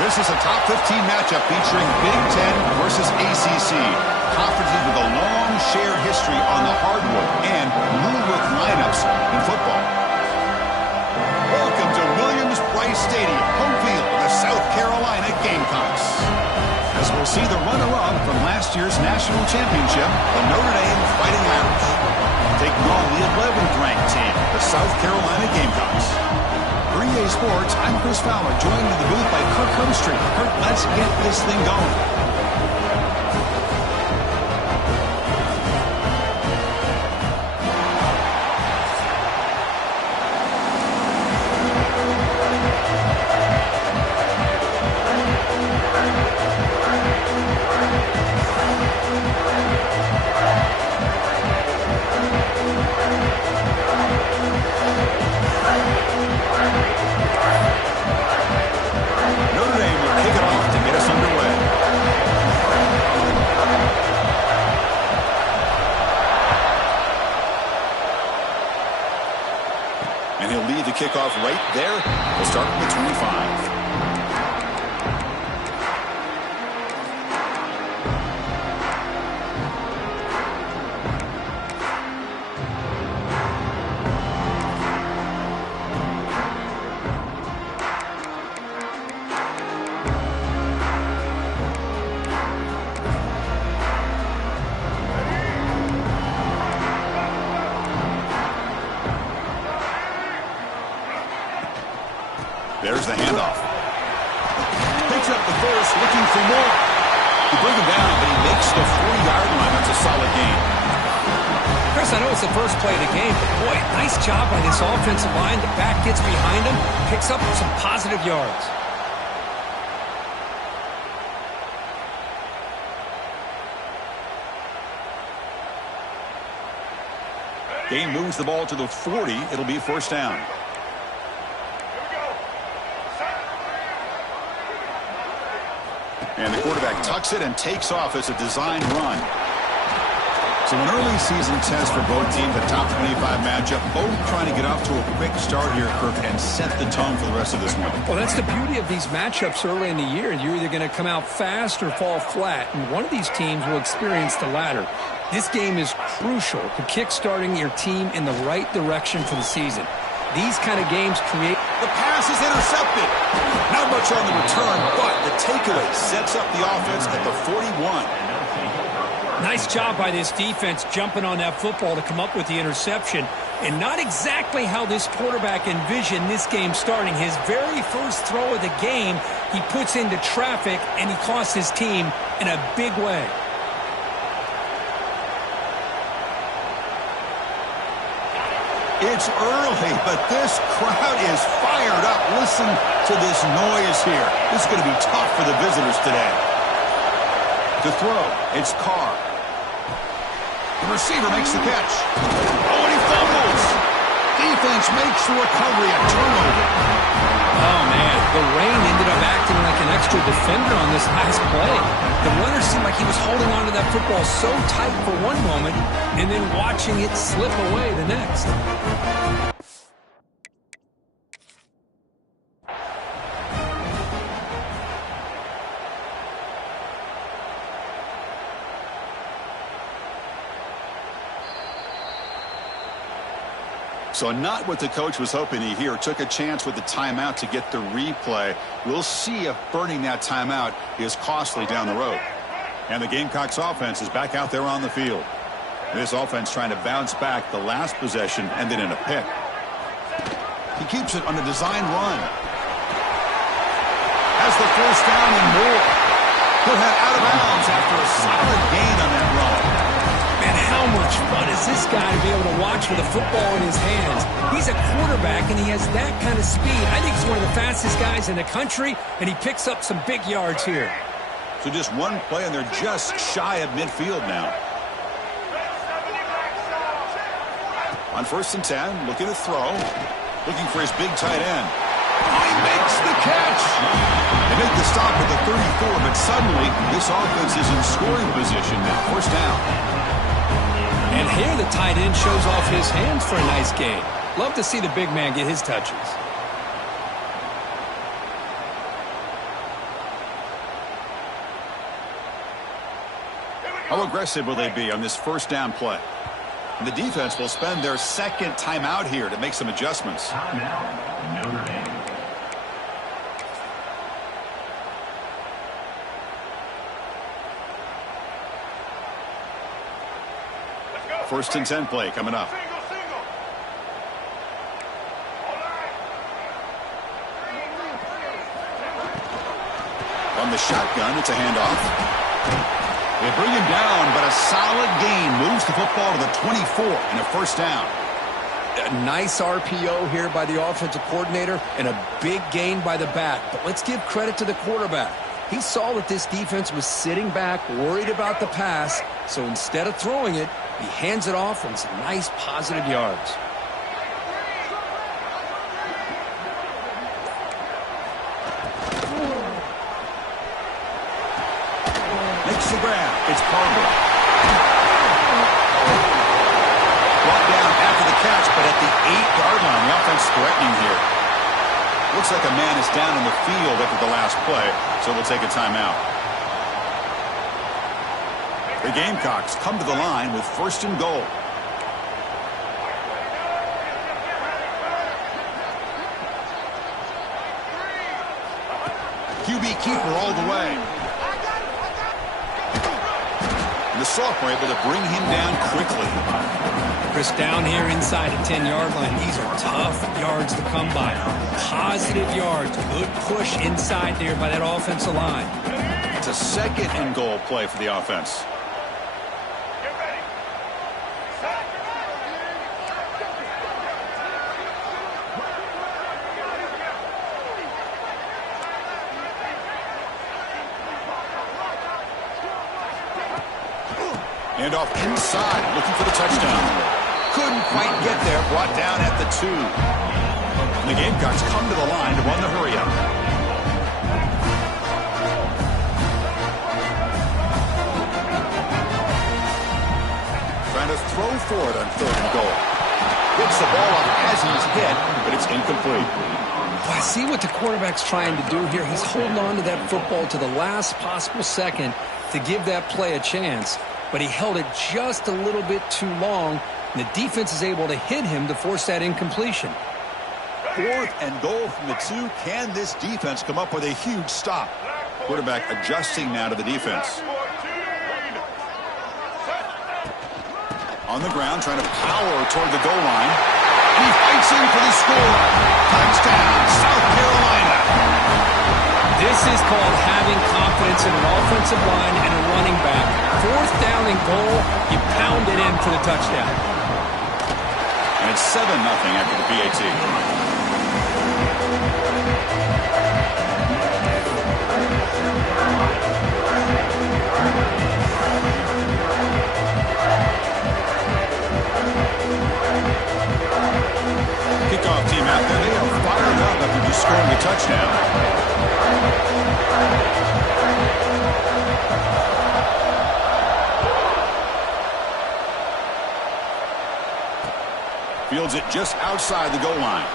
This is a top 15 matchup featuring Big Ten versus ACC. Conferences with a long shared history on the hardwood and new-look lineups in football. Welcome to Williams-Brice Stadium, home field of the South Carolina Gamecocks. As we'll see the runner-up from last year's national championship, the Notre Dame Fighting Irish, taking on the 11th ranked team, the South Carolina Gamecocks. For EA Sports, I'm Chris Fowler, joined in the booth by Kirk Herbstreit. Kirk, let's get this thing going. Kickoff right there. We'll start at the 25. There's the handoff. Picks up the first, looking for more. He brings him down, but he makes the 40-yard line. That's a solid gain. Chris, I know it's the first play of the game, but boy, nice job by this offensive line. The back gets behind him, picks up some positive yards. Game moves the ball to the 40. It'll be first down. And the quarterback tucks it and takes off as a design run. So an early season test for both teams, a top 25 matchup, both trying to get off to a quick start here, Kirk, and set the tone for the rest of this one. Well, that's the beauty of these matchups early in the year. You're either going to come out fast or fall flat, and one of these teams will experience the latter. This game is crucial to kick-starting your team in the right direction for the season. These kind of games create... The pass is intercepted. Not much on the return, but the takeaway sets up the offense at the 41. Nice job by this defense jumping on that football to come up with the interception. And not exactly how this quarterback envisioned this game starting. His very first throw of the game, he puts into traffic, and he costs his team in a big way. It's early, but this crowd is fired up. Listen to this noise here. This is going to be tough for the visitors today. To throw, it's Carr. The receiver makes the catch. Oh, and he fumbles. Defense makes the recovery, a turnover. Oh, man, the rain ended up acting like an extra defender on this last play. The runner seemed like he was holding on to that football so tight for one moment and then watching it slip away the next. So not what the coach was hoping to hear. Took a chance with the timeout to get the replay. We'll see if burning that timeout is costly down the road. And the Gamecocks offense is back out there on the field. This offense trying to bounce back the last possession, ended in a pick. He keeps it on a design run. Has the first down and more. He'll head out of bounds after a solid gain on that run. Man, how much fun is this guy to be able to watch with a football in his hands? He's a quarterback, and he has that kind of speed. I think he's one of the fastest guys in the country, and he picks up some big yards here. So just one play, and they're just shy of midfield now. On 1st and 10, looking to throw. Looking for his big tight end. Oh, he makes the catch! They make the stop at the 34, but suddenly this offense is in scoring position now. First down. And here the tight end shows off his hands for a nice gain. Love to see the big man get his touches. How aggressive will they be on this first down play? And the defense will spend their second timeout here to make some adjustments. Timeout, Notre Dame. First and 10 play coming up. On the shotgun, it's a handoff. They bring him down, but a solid gain moves the football to the 24 and a first down. A nice RPO here by the offensive coordinator and a big gain by the back. But let's give credit to the quarterback. He saw that this defense was sitting back, worried about the pass, so instead of throwing it, he hands it off and some nice positive yards. Makes the grab. It's Carver. Brought down after the catch, but at the 8-yard line, the offense threatening here. Looks like a man is down in the field after the last play, so we'll take a timeout. The Gamecocks come to the line with first and goal. QB keeper all the way. And the sophomore able to bring him down quickly. Chris, down here inside the 10-yard line, these are tough yards to come by. Positive yards, good push inside there by that offensive line. It's a second and goal play for the offense. And off inside, looking for the touchdown. Couldn't quite get there, brought down at the 2. And the Gamecocks come to the line to run the hurry-up. Trying to throw for it on third and goal. Gets the ball up as he's hit, but it's incomplete. I see what the quarterback's trying to do here. He's holding on to that football to the last possible second to give that play a chance. But he held it just a little bit too long, and the defense is able to hit him to force that incompletion. Fourth and goal from the 2. Can this defense come up with a huge stop? Quarterback adjusting now to the defense. On the ground, trying to power toward the goal line. He fights in for the score. Touchdown, South Carolina. This is called having confidence in an offensive line and a running back. Fourth down and goal, you pound it in for the touchdown. And it's 7-0 after the PAT. Kickoff team out there, they are fired up after just scoring a touchdown. Fields it just outside the goal line.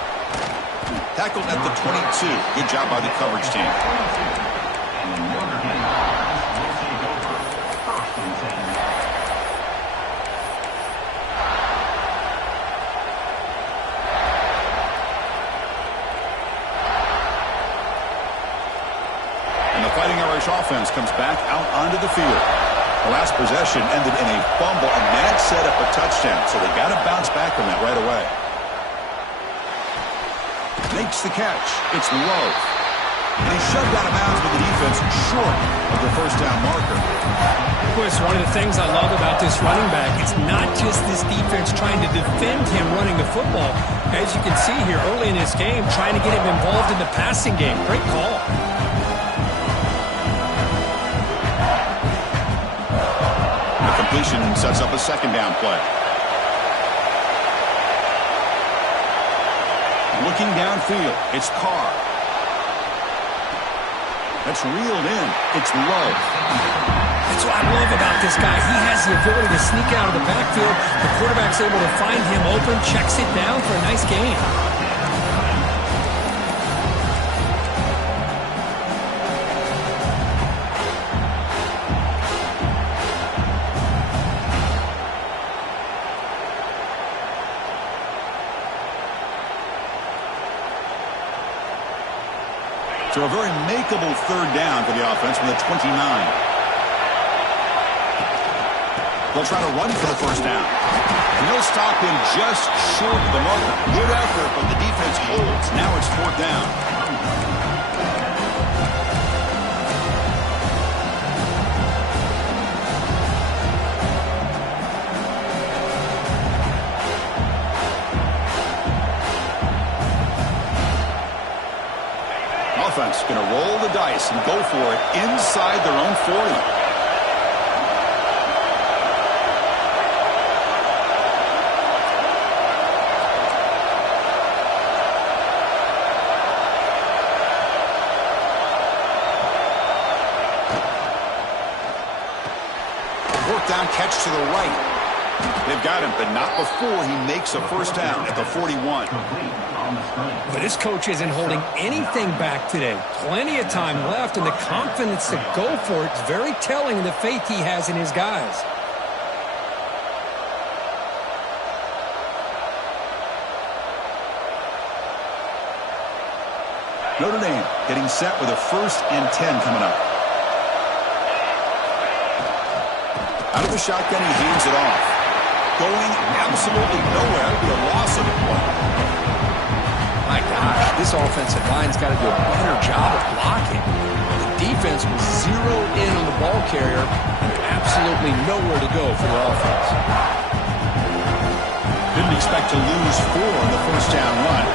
Tackled at the 22. Good job by the coverage team. And the Fighting Irish offense comes back out onto the field. The last possession ended in a fumble, and that set up a touchdown, so they got to bounce back from that right away. Makes the catch. It's low. And he's shoved out of bounds with the defense short of the first down marker. Chris, one of the things I love about this running back is not just this defense trying to defend him running the football. As you can see here early in this game, trying to get him involved in the passing game. Great call. Completion sets up a second down play. Looking downfield, it's Carr. That's reeled in. It's low. That's what I love about this guy. He has the ability to sneak out of the backfield. The quarterback's able to find him open, checks it down for a nice gain. So a very makeable third down for the offense from the 29. They'll try to run for the first down. And they'll stop him just short of the mark. Good effort, but the defense holds. Now it's fourth down. Offense going to roll the dice and go for it inside their own 40. Down catch to the right. They've got him, but not before he makes a first down at the 41. But this coach isn't holding anything back today. Plenty of time left, and the confidence to go for it is very telling of the faith he has in his guys. Notre Dame getting set with a 1st and 10 coming up. Out of the shotgun, he hands it off. Going absolutely nowhere. It'll be a loss of one. My gosh, this offensive line's got to do a better job of blocking. The defense was zeroed in on the ball carrier and absolutely nowhere to go for the offense. Didn't expect to lose 4 on the first down run.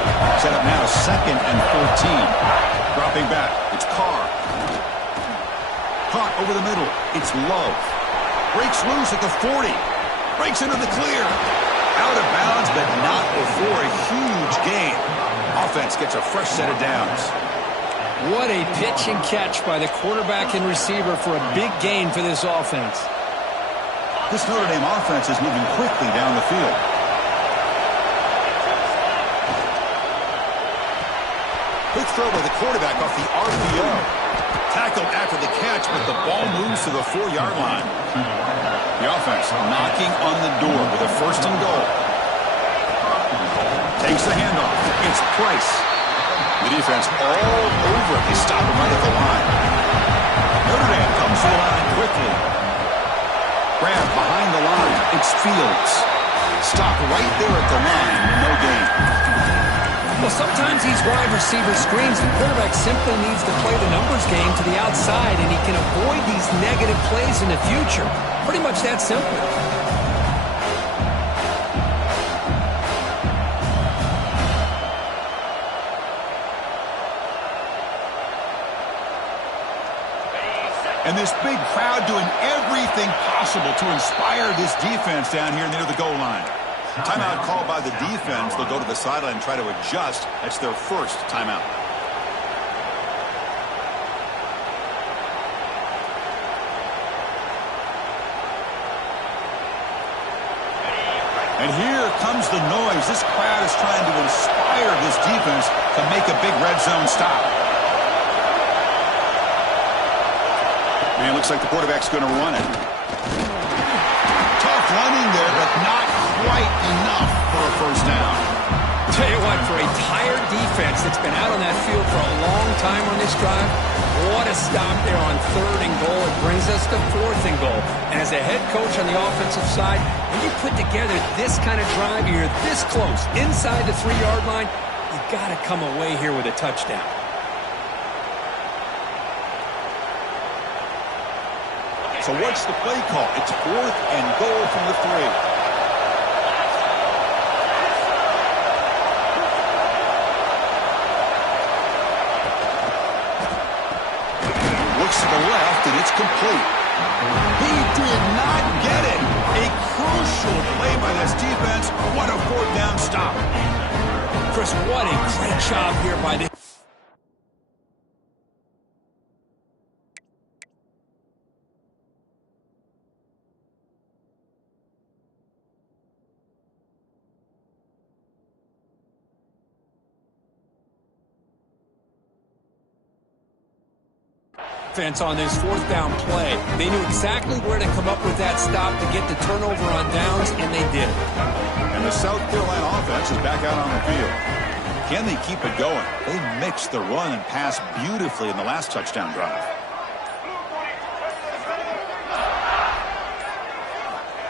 Set up now 2nd and 14. Dropping back. It's Carr. Caught over the middle. It's Love. Breaks loose at the 40. Breaks into the clear. Out of bounds, but not before a huge gain. Offense gets a fresh set of downs. What a pitch and catch by the quarterback and receiver for a big gain for this offense. This Notre Dame offense is moving quickly down the field. Quick throw by the quarterback off the RPO. Tackled after the catch, but the ball moves to the 4-yard line. The offense knocking on the door with a 1st and goal. Takes the handoff. It's Price. The defense all over it. They stop him right at the line. Notre Dame comes to the line quickly. Grab behind the line. It's Fields. Stop right there at the line. No gain. Well, sometimes these wide receiver screens, the quarterback simply needs to play the numbers game to the outside, and he can avoid these negative plays in the future. Pretty much that simple. And this big crowd doing everything possible to inspire this defense down here near the goal line. Timeout called by the defense. They'll go to the sideline and try to adjust. That's their 1st timeout. And here comes the noise. This crowd is trying to inspire this defense to make a big red zone stop. And it looks like the quarterback's going to run it. Tough running there, but not quite enough for a first down. Tell you what, for a tired defense that's been out on that field for a long time on this drive, what a stop there on 3rd and goal. It brings us to 4th and goal. And as a head coach on the offensive side, when you put together this kind of drive, you're this close, inside the 3-yard line, you got to come away here with a touchdown. So what's the play call? It's 4th and goal from the 3. To the left, and it's complete. He did not get it. A crucial play by this defense. What a 4th down stop. Chris, what a great job here by the... Offense on this 4th down play. They knew exactly where to come up with that stop to get the turnover on downs, and they did it. And the South Carolina offense is back out on the field. Can they keep it going? They mixed the run and pass beautifully in the last touchdown drive.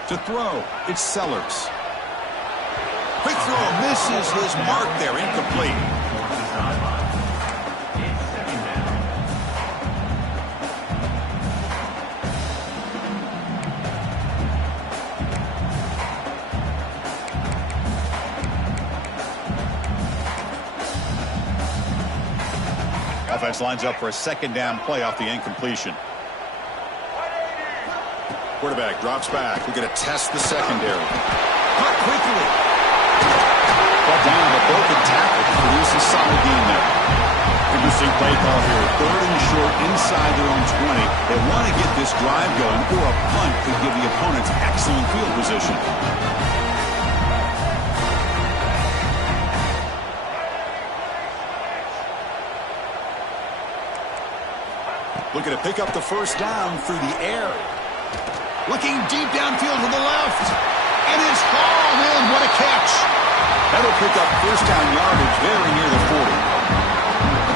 To throw, it's Sellers. Quick throw, misses his mark there, incomplete. Offense lines up for a second down play off the incompletion. Quarterback drops back. We're going to test the secondary. Cut quickly. Ball down, a broken tackle. Produces solid gain there. Interesting play call here. 3rd and short inside their own 20. They want to get this drive going, or a punt could give the opponents excellent field position. Looking to pick up the first down through the air. Looking deep downfield to the left. And it's hauled in. What a catch. That'll pick up first down yardage very near the 40.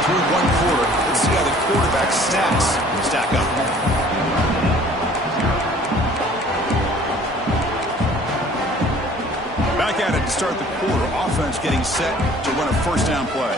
Through one quarter, let's see how the quarterback stack up. Back at it to start the quarter. Offense getting set to run a first down play.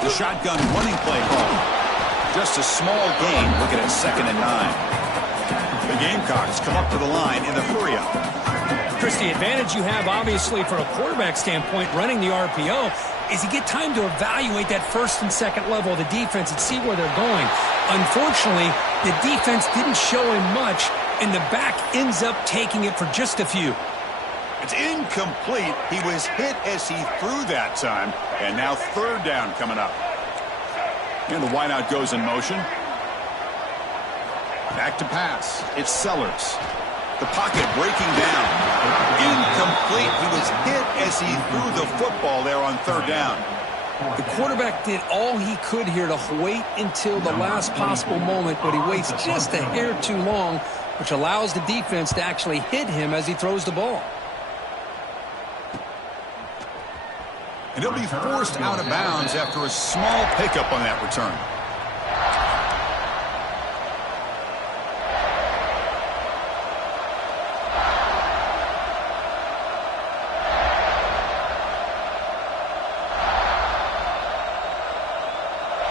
The shotgun running play call. Just a small gain. Looking at 2nd and 9. The Gamecocks come up to the line in the hurry-up. Chris, the advantage you have, obviously, from a quarterback standpoint, running the RPO, is you get time to evaluate that 1st and 2nd level of the defense and see where they're going. Unfortunately, the defense didn't show him much, and the back ends up taking it for just a few. It's incomplete. He was hit as he threw that time. And now 3rd down coming up. And the wideout goes in motion. Back to pass. It's Sellers. The pocket breaking down. Incomplete. He was hit as he threw the football there on 3rd down. The quarterback did all he could here to wait until the last possible moment, but he waits just a hair too long, which allows the defense to actually hit him as he throws the ball. And he'll be forced out of bounds after a small pickup on that return.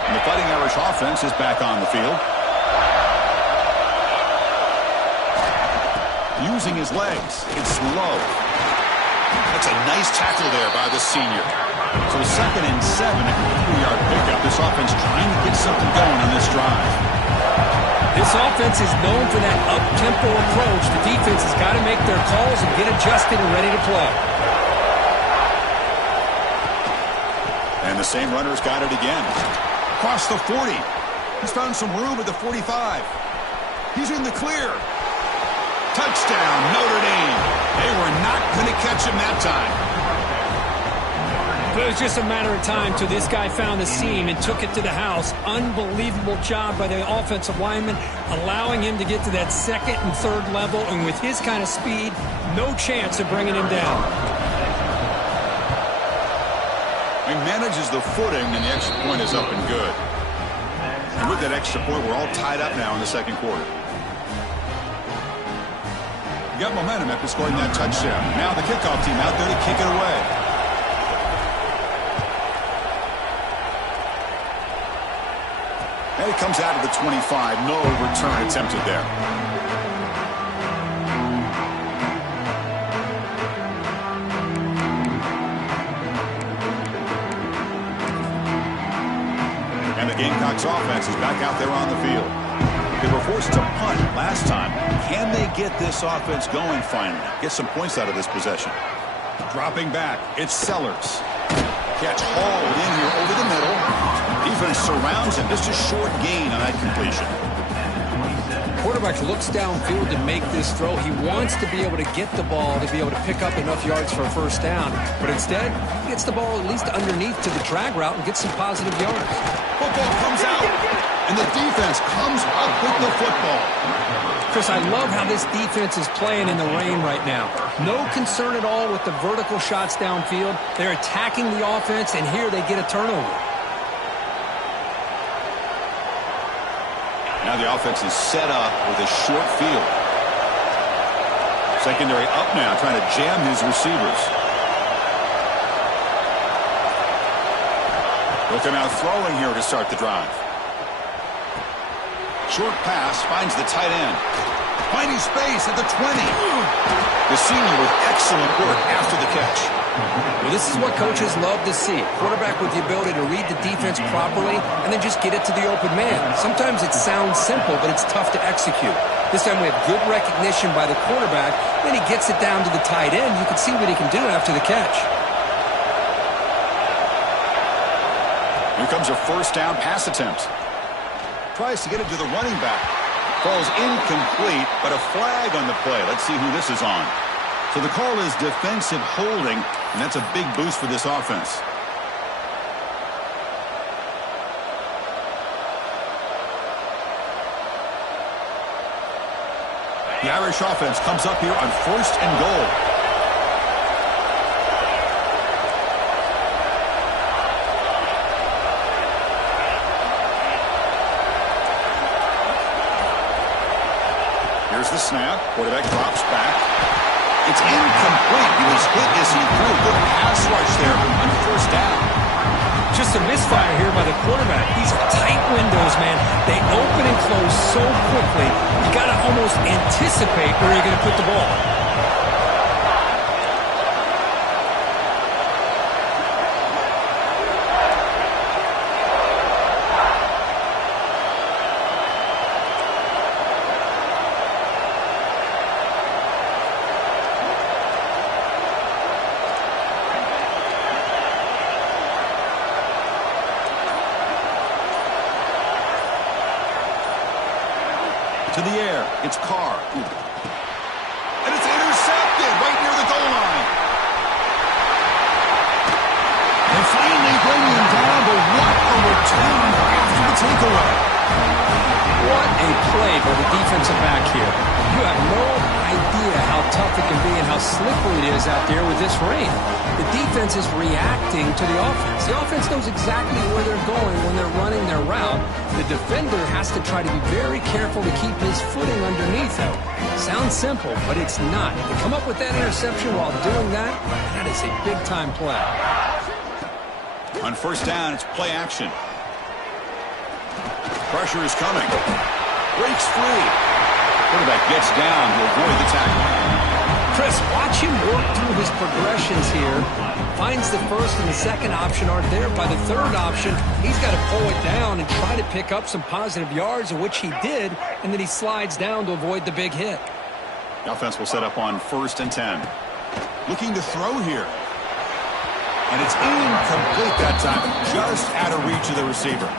And the Fighting Irish offense is back on the field. Using his legs. It's low. That's a nice tackle there by the senior. So 2nd and 7, a 3-yard pickup. This offense trying to get something going on this drive. This offense is known for that up-tempo approach. The defense has got to make their calls and get adjusted and ready to play. And the same runner's got it again. Across the 40. He's found some room at the 45. He's in the clear. Touchdown, Notre Dame. They were not going to catch him that time. But it was just a matter of time till this guy found the seam and took it to the house. Unbelievable job by the offensive lineman, allowing him to get to that 2nd and 3rd level. And with his kind of speed, no chance of bringing him down. He manages the footing, and the extra point is up and good. And with that extra point, we're all tied up now in the 2nd quarter. Got momentum after scoring that touchdown. Now the kickoff team out there to kick it away. And it comes out of the 25. No return attempted there. And the Gamecocks offense is back out there on the field. They were forced to punt last time. Can they get this offense going finally? Get some points out of this possession. Dropping back, it's Sellers. Catch hauled in here over the middle. Defense surrounds him. Just a short gain on that completion. Quarterback looks downfield to make this throw. He wants to be able to get the ball to be able to pick up enough yards for a first down. But instead, he gets the ball at least underneath to the drag route and gets some positive yards. Football comes out, and the defense comes up with the football. Chris, I love how this defense is playing in the rain right now. No concern at all with the vertical shots downfield. They're attacking the offense, and here they get a turnover. Now the offense is set up with a short field. Secondary up now, trying to jam his receivers. They'll come out throwing here to start the drive. Short pass finds the tight end. Finding space at the 20. The senior with excellent work after the catch. Well, this is what coaches love to see. Quarterback with the ability to read the defense properly and then just get it to the open man. Sometimes it sounds simple, but it's tough to execute. This time we have good recognition by the quarterback. Then he gets it down to the tight end. You can see what he can do after the catch. Here comes a first down pass attempt. Tries to get it to the running back. Falls incomplete, but a flag on the play. Let's see who this is on. So the call is defensive holding, and that's a big boost for this offense. The Irish offense comes up here on first and goal. Here's the snap. Quarterback drops back. It's incomplete. He was hit as he threw a good pass rush there on first down. Just a misfire here by the quarterback. These are tight windows, man. They open and close so quickly. You got to almost anticipate where you're going to put the ball. To the air, it's Carr. And it's intercepted right near the goal line. They finally bring him down, but what a return after the takeaway. What a play by the defensive back here. You have no idea how tough it can be and how slippery it is out there with this rain. The defense is reacting to the offense. The offense knows exactly where they're going when they're running their route. The defender has to try to be very careful to keep his footing underneath him. Sounds simple, but it's not. To come up with that interception while doing that, that is a big-time play. On first down, it's play action. Pressure is coming. Breaks free. Quarterback gets down to avoid the tackle. Chris, watch him work through his progressions here. Finds the first and the second option aren't there. By the third option, he's got to pull it down and try to pick up some positive yards, which he did, and then he slides down to avoid the big hit. The offense will set up on first and 10. Looking to throw here. And it's incomplete that time, just out of reach of the receiver.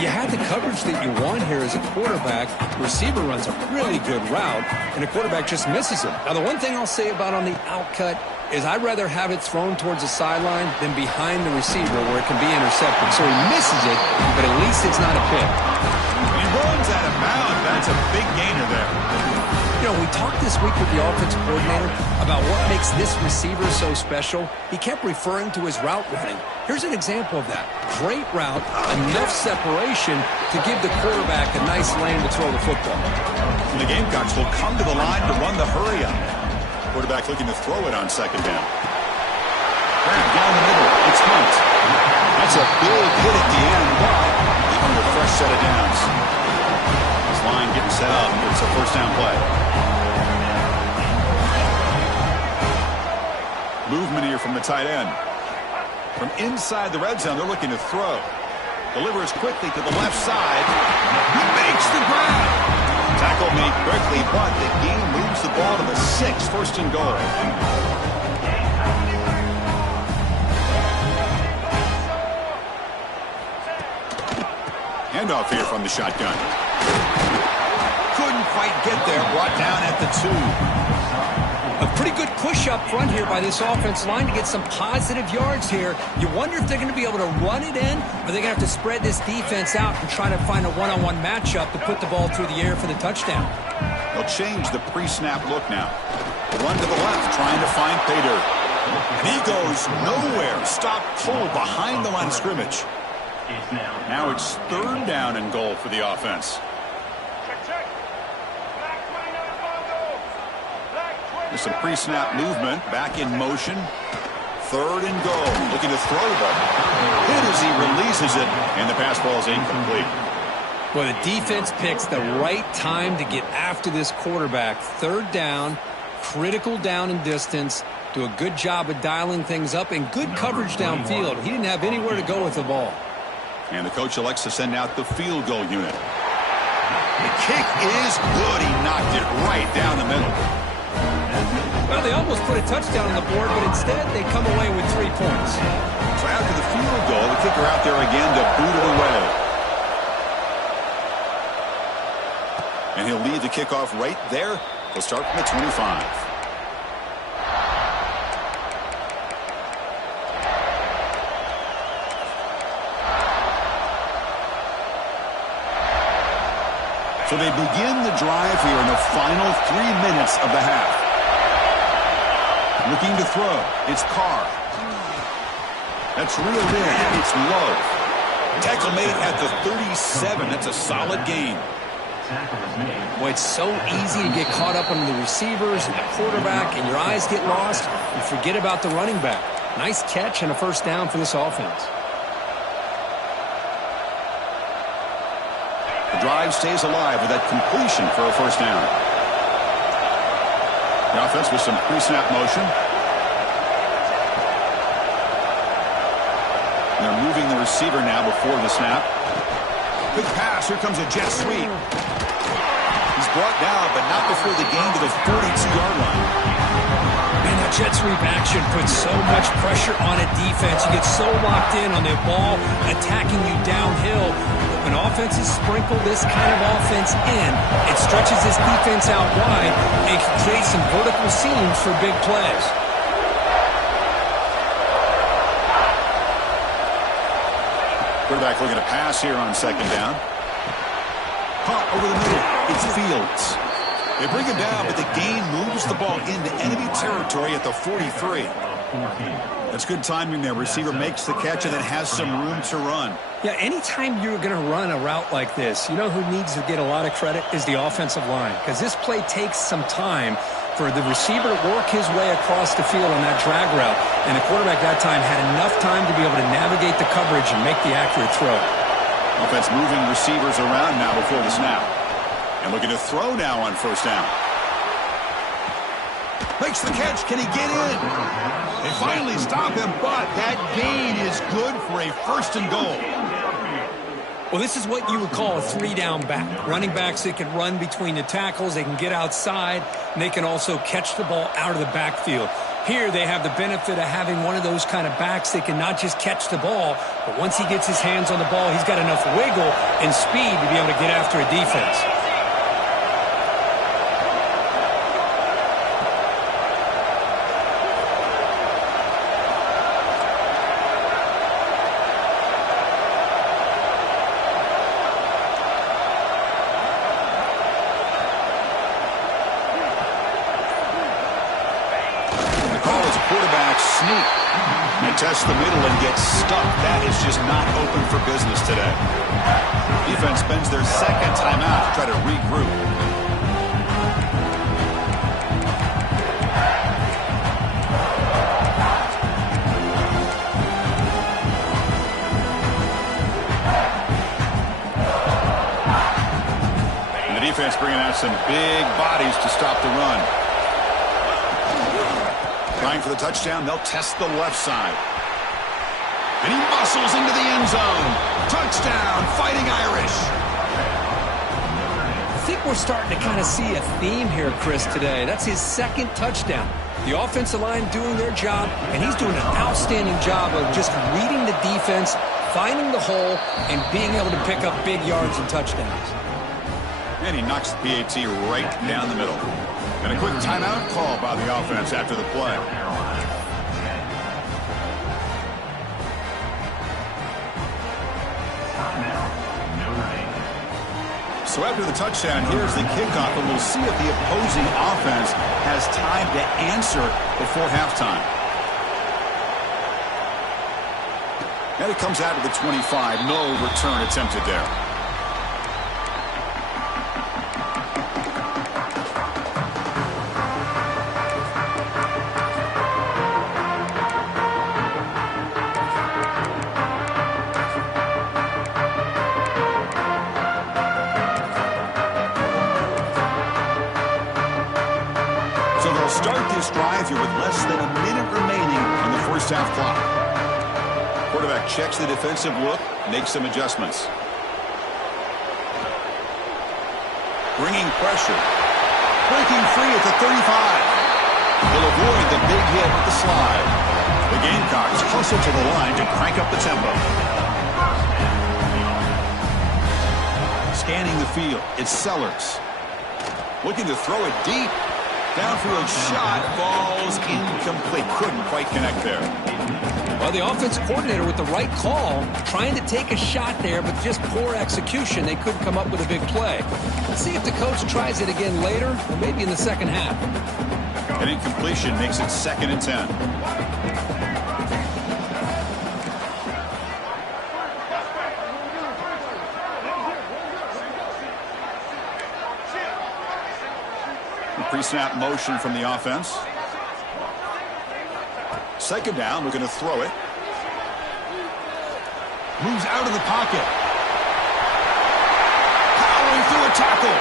You had the coverage that you want here as a quarterback. The receiver runs a really good route, and the quarterback just misses him. Now, the one thing I'll say about on the outcut is I'd rather have it thrown towards the sideline than behind the receiver where it can be intercepted. So he misses it, but at least it's not a pick. He runs out of bounds. That's a big gainer there. You know, we talked this week with the offensive coordinator about what makes this receiver so special. He kept referring to his route running. Here's an example of that. Great route, enough separation to give the quarterback a nice lane to throw the football. And the Gamecocks will come to the line to run the hurry up. Quarterback looking to throw it on second down. Grab down the middle. It's Hunt. That's a big hit at the end, but even with a fresh set of downs. This line getting set up. It's a first down play. Movement here from the tight end. From inside the red zone, they're looking to throw. Delivers quickly to the left side. He makes the grab. Tackle made quickly, but the game moves the ball to the 6, first and goal. Handoff here from the shotgun. Couldn't quite get there, brought down at the 2. A pretty good push up front here by this offense line to get some positive yards here. You wonder if they're going to be able to run it in, or they're going to have to spread this defense out and try to find a one-on-one matchup to put the ball through the air for the touchdown. They'll change the pre-snap look now. Run to the left, trying to find pay dirt. And he goes nowhere. Stop pull behind the line of scrimmage. Now it's 3rd down and goal for the offense. There's some pre-snap movement. Back in motion. 3rd and goal. Looking to throw the ball. Hit as he releases it, and the pass ball is incomplete. Well, the defense picks the right time to get after this quarterback. 3rd down, critical down and distance. Do a good job of dialing things up and good coverage downfield. He didn't have anywhere to go with the ball. And the coach elects to send out the field goal unit. The kick is good. He knocked it right down the middle. Well, they almost put a touchdown on the board, but instead they come away with 3 points. So after the field goal, the kicker out there again to boot it away. And he'll lead the kickoff right there. He'll start from the 25. So they begin the drive here in the final 3 minutes of the half. Looking to throw. It's Carr. That's reeled in. It's low. Tackle made at the 37. That's a solid gain. Boy, it's so easy to get caught up on the receivers and the quarterback, and your eyes get lost. You forget about the running back. Nice catch and a 1st down for this offense. The drive stays alive with that completion for a 1st down. The offense with some pre-snap motion. And they're moving the receiver now before the snap. Good pass. Here comes a jet sweep. He's brought down, but not before the gain to the 42-yard line. Man, that jet sweep action puts so much pressure on a defense. You get so locked in on the ball attacking you downhill. When offenses sprinkle this kind of offense in, it stretches this defense out wide and can create some vertical seams for big plays. Quarterback looking to pass here on 2nd down. Caught over the middle. It's Fields. They bring him down, but the gain moves the ball into enemy territory at the 43. That's good timing there. Receiver makes the catch and then has some room to run. Yeah, anytime you're going to run a route like this, you know who needs to get a lot of credit is the offensive line, because this play takes some time for the receiver to work his way across the field on that drag route, and the quarterback that time had enough time to be able to navigate the coverage and make the accurate throw. Offense moving receivers around now before the snap. And looking to throw now on 1st down. Makes the catch. Can he get in? They finally stop him, but that gain is good for a 1st and goal. Well, this is what you would call a 3-down back. Running backs that can run between the tackles, they can get outside, and they can also catch the ball out of the backfield. Here they have the benefit of having one of those kind of backs that can not just catch the ball, but once he gets his hands on the ball, he's got enough wiggle and speed to be able to get after a defense. Sneak. And test the middle and get stuck. That is just not open for business today. Defense spends their 2nd timeout to try to regroup. And the defense bringing out some big bodies to stop the run. Trying for the touchdown, they'll test the left side. And he muscles into the end zone. Touchdown, Fighting Irish. I think we're starting to kind of see a theme here, Chris, today. That's his 2nd touchdown. The offensive line doing their job, and he's doing an outstanding job of just reading the defense, finding the hole, and being able to pick up big yards and touchdowns. And he knocks the PAT right down the middle. And a quick timeout call by the offense after the play. So after the touchdown, here's the kickoff, and we'll see if the opposing offense has time to answer before halftime. And it comes out to the 25. No return attempted there. Start this drive here with less than a minute remaining on the first half clock. Quarterback checks the defensive look, makes some adjustments. Bringing pressure. Breaking free at the 35. He'll avoid the big hit with the slide. The Gamecocks hustle to the line to crank up the tempo. Scanning the field, it's Sellers. Looking to throw it deep. Downfield shot falls incomplete. Couldn't quite connect there. Well, the offense coordinator with the right call, trying to take a shot there, but just poor execution. They couldn't come up with a big play. Let's see if the coach tries it again later, or maybe in the second half. An incompletion makes it 2nd and 10. Pre-snap motion from the offense. 2nd down, we're going to throw it. Moves out of the pocket. Powering through a tackle.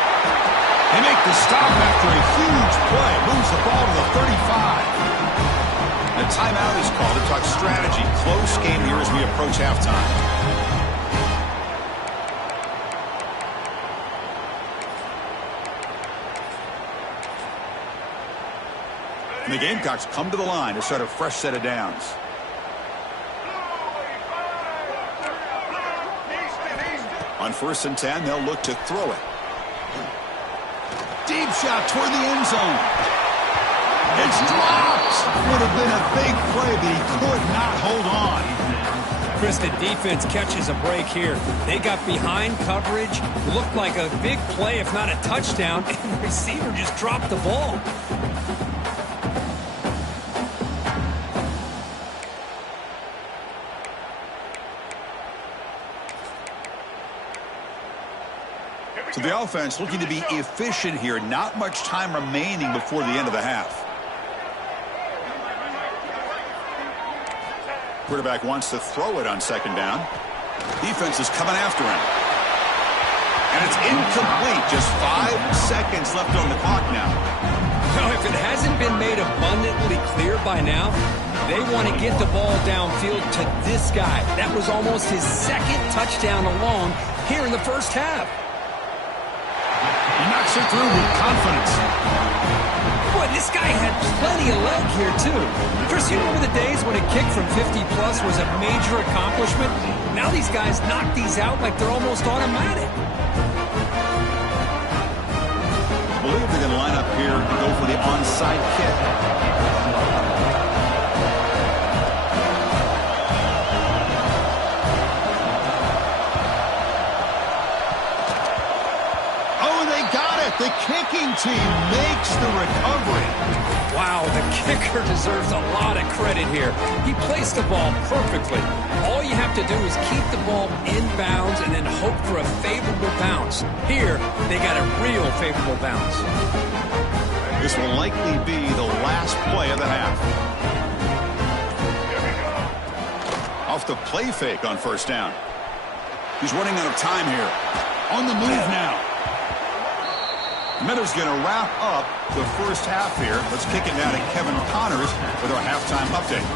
They make the stop after a huge play. Moves the ball to the 35. The timeout is called to talk strategy. Close game here as we approach halftime. And the Gamecocks come to the line to start a fresh set of downs. On 1st and 10, they'll look to throw it. Deep shot toward the end zone. It's dropped. Would have been a big play, but he could not hold on. Chris, the defense catches a break here. They got behind coverage. Looked like a big play, if not a touchdown, and the receiver just dropped the ball. So the offense looking to be efficient here. Not much time remaining before the end of the half. Quarterback wants to throw it on 2nd down. Defense is coming after him. And it's incomplete. Just 5 seconds left on the clock now. So if it hasn't been made abundantly clear by now, they want to get the ball downfield to this guy. That was almost his 2nd touchdown alone here in the first half. He knocks it through with confidence. Boy, this guy had plenty of leg here, too. Chris, you remember the days when a kick from 50-plus was a major accomplishment? Now these guys knock these out like they're almost automatic. I believe they're going to line up here and go for the onside kick. The kicking team makes the recovery. Wow, the kicker deserves a lot of credit here. He placed the ball perfectly. All you have to do is keep the ball in bounds and then hope for a favorable bounce. Here, they got a real favorable bounce. This will likely be the last play of the half. Off the play fake on 1st down. He's running out of time here. On the move now. Miller's going to wrap up the first half here. Let's kick it down to Kevin Connors with our halftime update.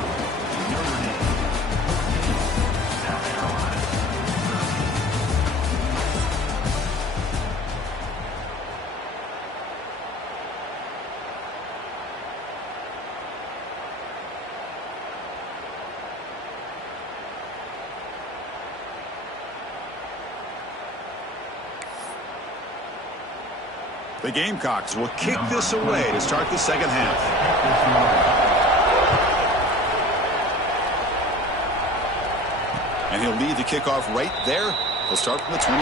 The Gamecocks will kick this away to start the second half. And he'll lead the kickoff right there. He'll start from the 25.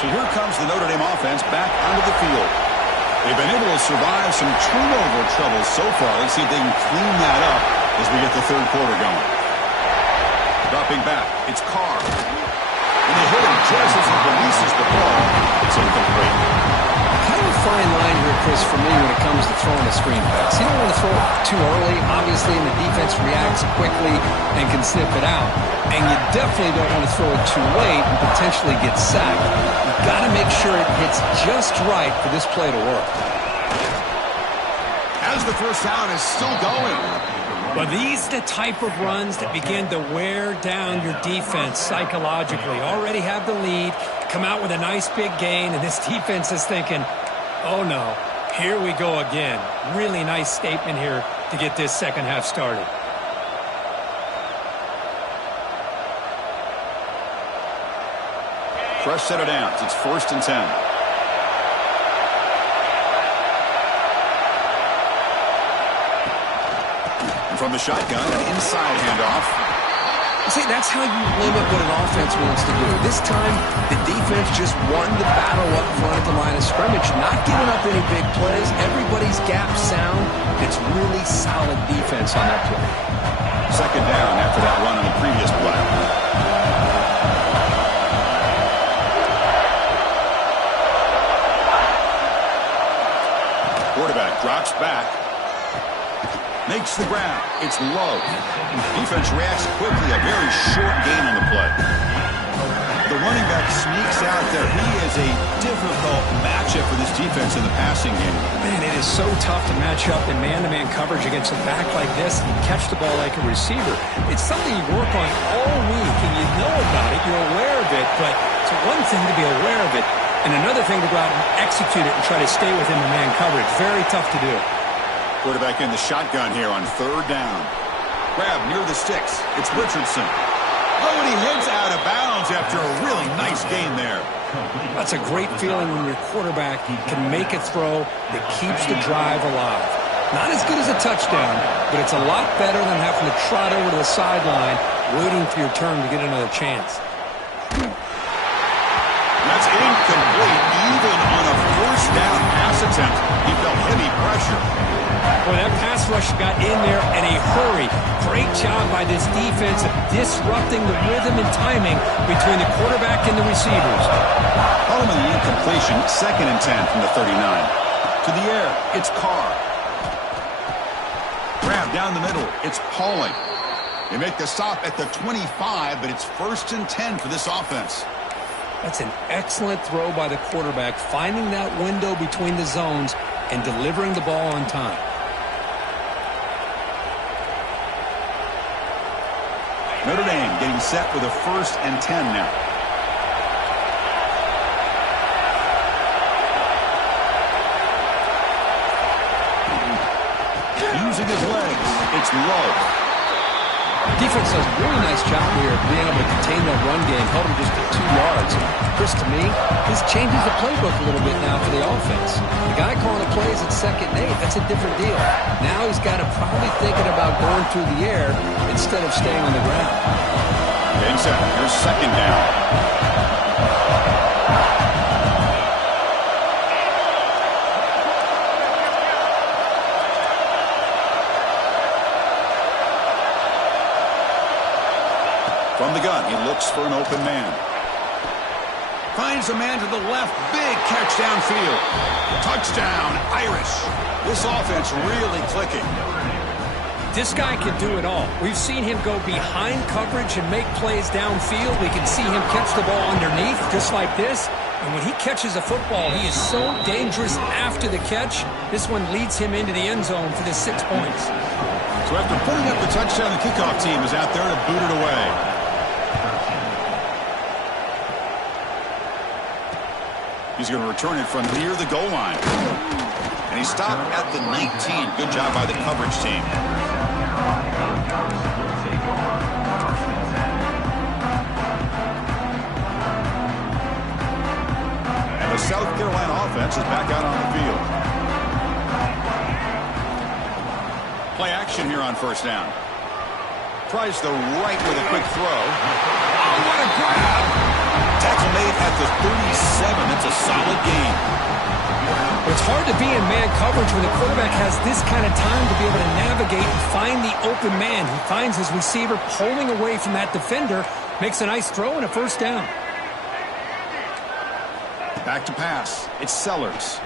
So here comes the Notre Dame offense back onto the field. They've been able to survive some turnover trouble so far. Let's see if they can clean that up as we get the third quarter going. Dropping back, it's Carr. And they hit him just as he releases the ball. It's incomplete. Kind of a fine line here, Chris, for me when it comes to throwing a screen pass. You don't want to throw it too early, obviously, and the defense reacts quickly and can sniff it out. And you definitely don't want to throw it too late and potentially get sacked. You've got to make sure it hits just right for this play to work. As the first down is still going. But these are the type of runs that begin to wear down your defense psychologically. Already have the lead, come out with a nice big gain, and this defense is thinking, oh no, here we go again. Really nice statement here to get this second half started. Fresh set of downs. It's 1st and 10. From the shotgun, an inside handoff. See, that's how you limit what an offense wants to do. This time, the defense just won the battle up front at the line of scrimmage, not giving up any big plays. Everybody's gap sound. It's really solid defense on that play. Second down after that run on the previous play. Quarterback drops back. Makes the grab. It's low. Defense reacts quickly. A very short gain on the play. The running back sneaks out there. He is a difficult matchup for this defense in the passing game. Man, it is so tough to match up in man-to-man coverage against a back like this and catch the ball like a receiver. It's something you work on all week, and you know about it. You're aware of it, but it's one thing to be aware of it, and another thing to go out and execute it and try to stay within the man coverage. Very tough to do. Quarterback in the shotgun here on third down. Grab near the sticks. It's Richardson. Oh, and he heads out of bounds after a really nice gain there. That's a great feeling when your quarterback can make a throw that keeps the drive alive. Not as good as a touchdown, but it's a lot better than having to trot over to the sideline waiting for your turn to get another chance. That's incomplete. Even on a first down pass attempt, he felt heavy pressure. Boy, that pass rush got in there in a hurry. Great job by this defense of disrupting the rhythm and timing between the quarterback and the receivers. Home in the incompletion, 2nd and 10 from the 39. To the air, it's Carr. Grab down the middle, it's Pauling. They make the stop at the 25, but it's 1st and 10 for this offense. That's an excellent throw by the quarterback, finding that window between the zones and delivering the ball on time. Notre Dame getting set with a 1st and 10 now. Using his legs, it's low. Defense does a really nice job here of being able to contain that run game, held him just at 2 yards. Chris, to me, this changes the playbook a little bit now for the offense. The guy calling the plays at 2nd and 8, that's a different deal. Now he's got to probably thinking about going through the air instead of staying on the ground. Getting set. Here's 2nd down. From the gun, he looks for an open man. Finds a man to the left. Big catch downfield. Touchdown, Irish. This offense really clicking. This guy can do it all. We've seen him go behind coverage and make plays downfield. We can see him catch the ball underneath, just like this. And when he catches a football, he is so dangerous after the catch. This one leads him into the end zone for the 6 points. So after putting up the touchdown, the kickoff team is out there to boot it away. He's going to return it from near the goal line. And he stopped at the 19. Good job by the coverage team. South Carolina offense is back out on the field. Play action here on first down. Tries the right with a quick throw. Oh, what a grab! Tackle made at the 37. That's a solid gain. It's hard to be in man coverage when the quarterback has this kind of time to be able to navigate and find the open man. He finds his receiver pulling away from that defender, makes a nice throw and a first down. Back to pass. It's Sellers.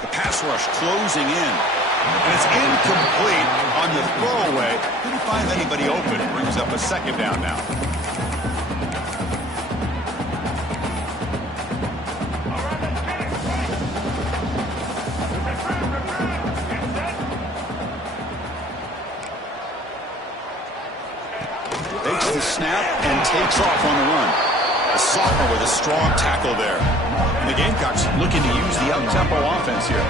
The pass rush closing in. And it's incomplete on the throwaway. Didn't find anybody open. It brings up a second down now. Takes the snap and takes off on the run. A sophomore with a strong tackle there. And the Gamecocks looking to use the up-tempo offense here.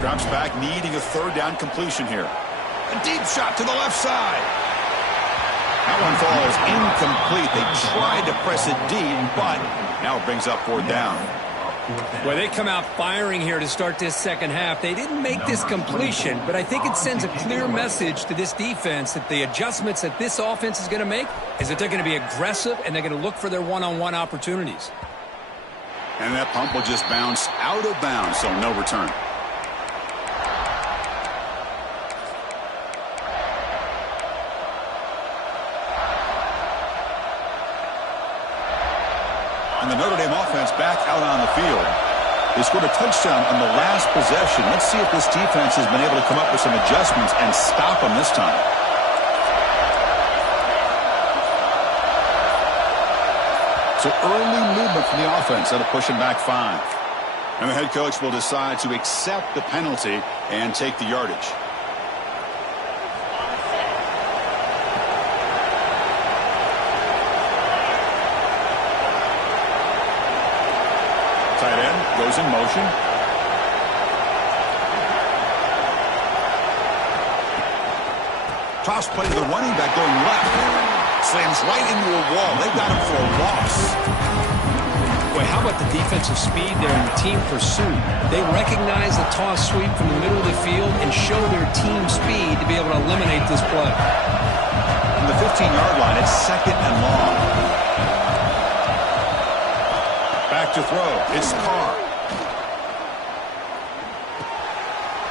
Drops back, needing a third down completion here. A deep shot to the left side. That one falls incomplete. They tried to press it deep, but now it brings up fourth down. Well, they come out firing here to start this second half. They didn't make this completion, but I think it sends a clear message to this defense that the adjustments that this offense is going to make is that they're going to be aggressive and they're going to look for their one-on-one opportunities. And that pump will just bounce out of bounds, so no return. And the Notre Dame offense back out on the field. They scored a touchdown on the last possession. Let's see if this defense has been able to come up with some adjustments and stop them this time. So early movement from the offense. That'll push them back 5. And the head coach will decide to accept the penalty and take the yardage. Tight end goes in motion. Toss play to the running back going left. Slams right into a wall. They've got him for a loss. Boy, how about the defensive speed there in the team pursuit? They recognize the toss sweep from the middle of the field and show their team speed to be able to eliminate this play. From the 15-yard line, it's second and long. Back to throw. It's Carr.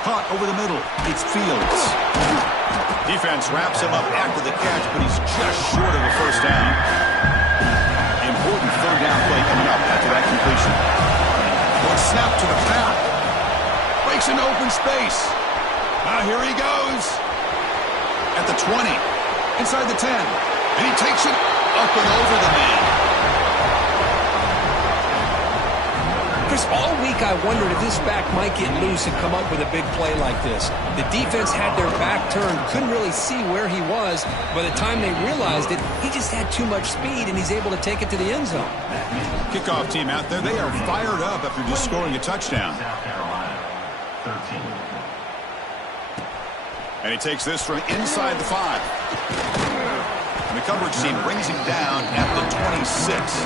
Caught over the middle. It's Fields. Defense wraps him up after the catch, but he's just short of a first down. Important third down play coming up after that completion. One snap to the path. Breaks into open space. Here he goes. At the 20. Inside the 10. And he takes it up and over the man. Chris, all week I wondered if this back might get loose and come up with a big play like this. The defense had their back turned, couldn't really see where he was. By the time they realized it, he just had too much speed, and he's able to take it to the end zone. Kickoff team out there, they are fired up after just scoring a touchdown. South Carolina, 13. And he takes this from inside the 5. And the coverage team brings him down at the 26.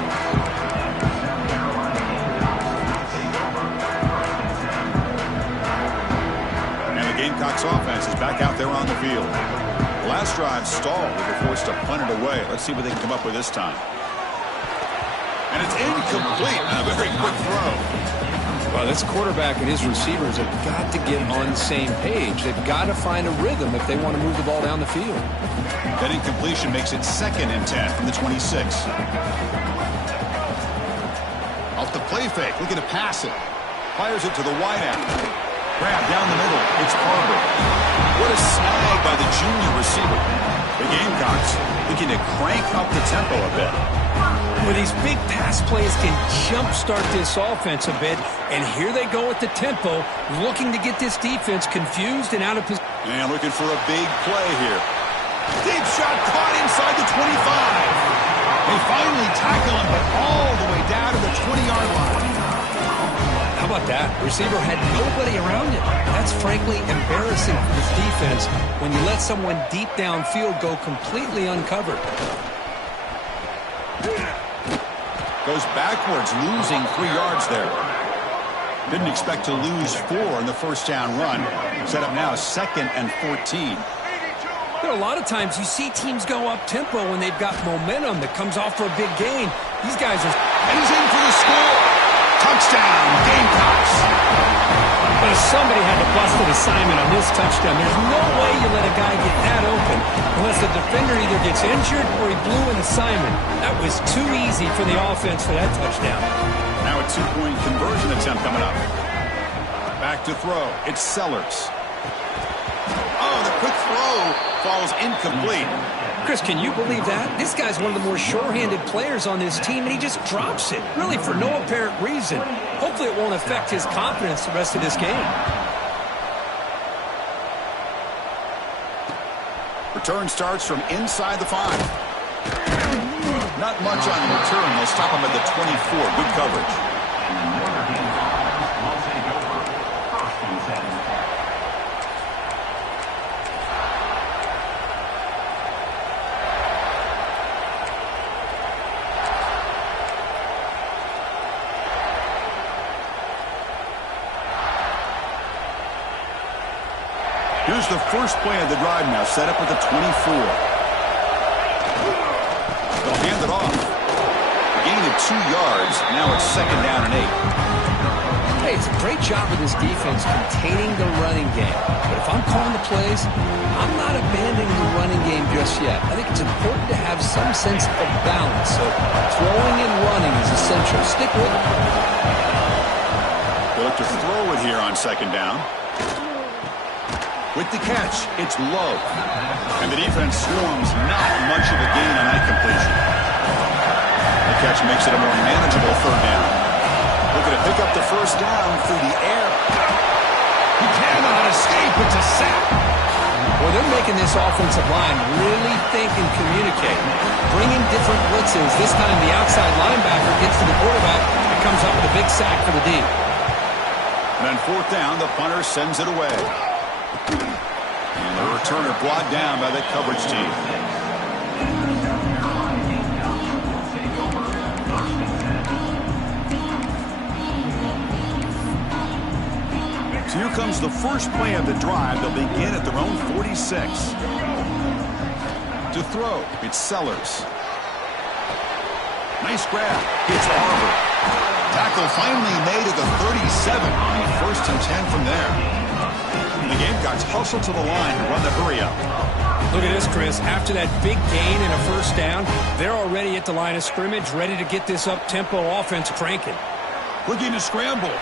Gamecocks offense is back out there on the field. Last drive stalled. They were forced to punt it away. Let's see what they can come up with this time. And it's incomplete. A very quick throw. Well, this quarterback and his receivers have got to get on the same page. They've got to find a rhythm if they want to move the ball down the field. That incompletion makes it second and 10 from the 26. Off the play fake. Looking to pass it. Fires it to the wideout. Grab down the middle. It's Barber. What a snag by the junior receiver. The Gamecocks looking to crank up the tempo a bit. Well, these big pass plays can jumpstart this offense a bit, and here they go at the tempo, looking to get this defense confused and out of position. And looking for a big play here. Deep shot caught inside the 25. They finally tackle him, but all the way down to the 20-yard line. How about that? The receiver had nobody around him. That's frankly embarrassing for this defense when you let someone deep downfield go completely uncovered. Goes backwards, losing 3 yards there. Didn't expect to lose 4 in the first down run. Set up now 2nd and 14. There are a lot of times you see teams go up-tempo when they've got momentum that comes off for a big gain. These guys are... And he's in for the score. Touchdown, Gamecocks. But somebody had to bust an assignment on this touchdown. There's no way you let a guy get that open unless the defender either gets injured or he blew an assignment. That was too easy for the offense for that touchdown. Now a 2-point conversion attempt coming up. Back to throw. It's Sellers. Oh, the quick throw falls incomplete. Chris, can you believe that? This guy's one of the more sure-handed players on this team, and he just drops it, really for no apparent reason. Hopefully it won't affect his confidence the rest of this game. Return starts from inside the 5. Not much on return. They'll stop him at the 24. Good coverage. Here's the first play of the drive now, set up at the 24. They'll hand it off. Gain of 2 yards. Now it's 2nd down and 8. Hey, it's a great job of this defense containing the running game. But if I'm calling the plays, I'm not abandoning the running game just yet. I think it's important to have some sense of balance. So throwing and running is essential. Stick with it. They look to throw it here on 2nd down. With the catch, it's Love. And the defense swarms not much of a gain on that completion. The catch makes it a more manageable 3rd down. Looking to pick up the first down through the air. He cannot escape. It's a sack. Well, they're making this offensive line really think and communicate. Bringing different blitzes. This time the outside linebacker gets to the quarterback and comes up with a big sack for the D. And on 4th down, the punter sends it away. And the returner brought down by the coverage team. So here comes the first play of the drive. They'll begin at their own 46. To throw, it's Sellers. Nice grab. It's Arbor. Tackle finally made at the 37. 1st and 10 from there. The Gamecocks hustle to the line to run the hurry-up. Look at this, Chris. After that big gain and a first down, they're already at the line of scrimmage, ready to get this up-tempo offense cranking. Looking to scramble.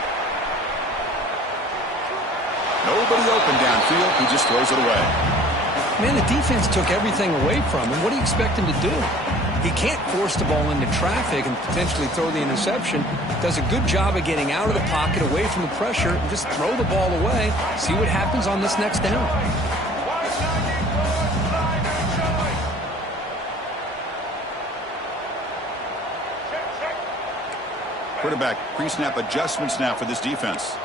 Nobody open downfield. He just throws it away. Man, the defense took everything away from him. What do you expect him to do? He can't force the ball into traffic and potentially throw the interception. Does a good job of getting out of the pocket, away from the pressure, and just throw the ball away. See what happens on this next down. Quarterback pre-snap adjustments now for this defense.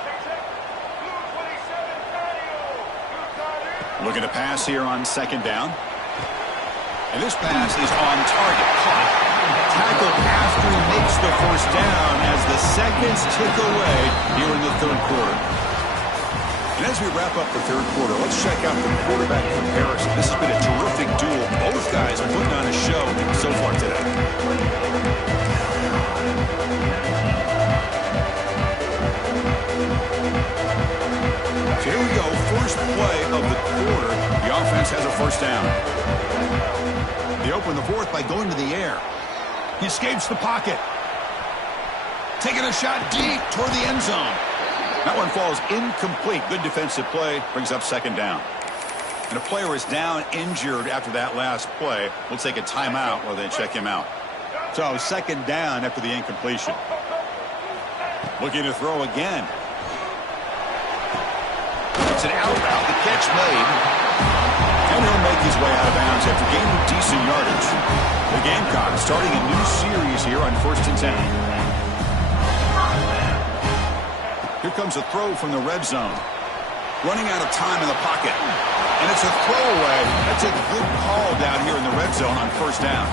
Looking to pass here on 2nd down. And this pass is on target. Caught. Tackle after he makes the first down as the seconds tick away here in the 3rd quarter. And as we wrap up the 3rd quarter, let's check out the quarterback comparison. This has been a terrific duel. Both guys are putting on a show so far today. So here we go. First play of the quarter. The offense has a first down. They open the 4th by going to the air. He escapes the pocket. Taking a shot deep toward the end zone. That one falls incomplete. Good defensive play. Brings up 2nd down. And a player is down injured after that last play. We'll take a timeout while they check him out. So 2nd down after the incompletion. Looking to throw again. It's an out route. The catch made. And he'll make his way out of bounds after gaining decent yardage. The Gamecocks starting a new series here on 1st and 10. Here comes a throw from the red zone. Running out of time in the pocket. And it's a throwaway. That's a good call down here in the red zone on 1st down.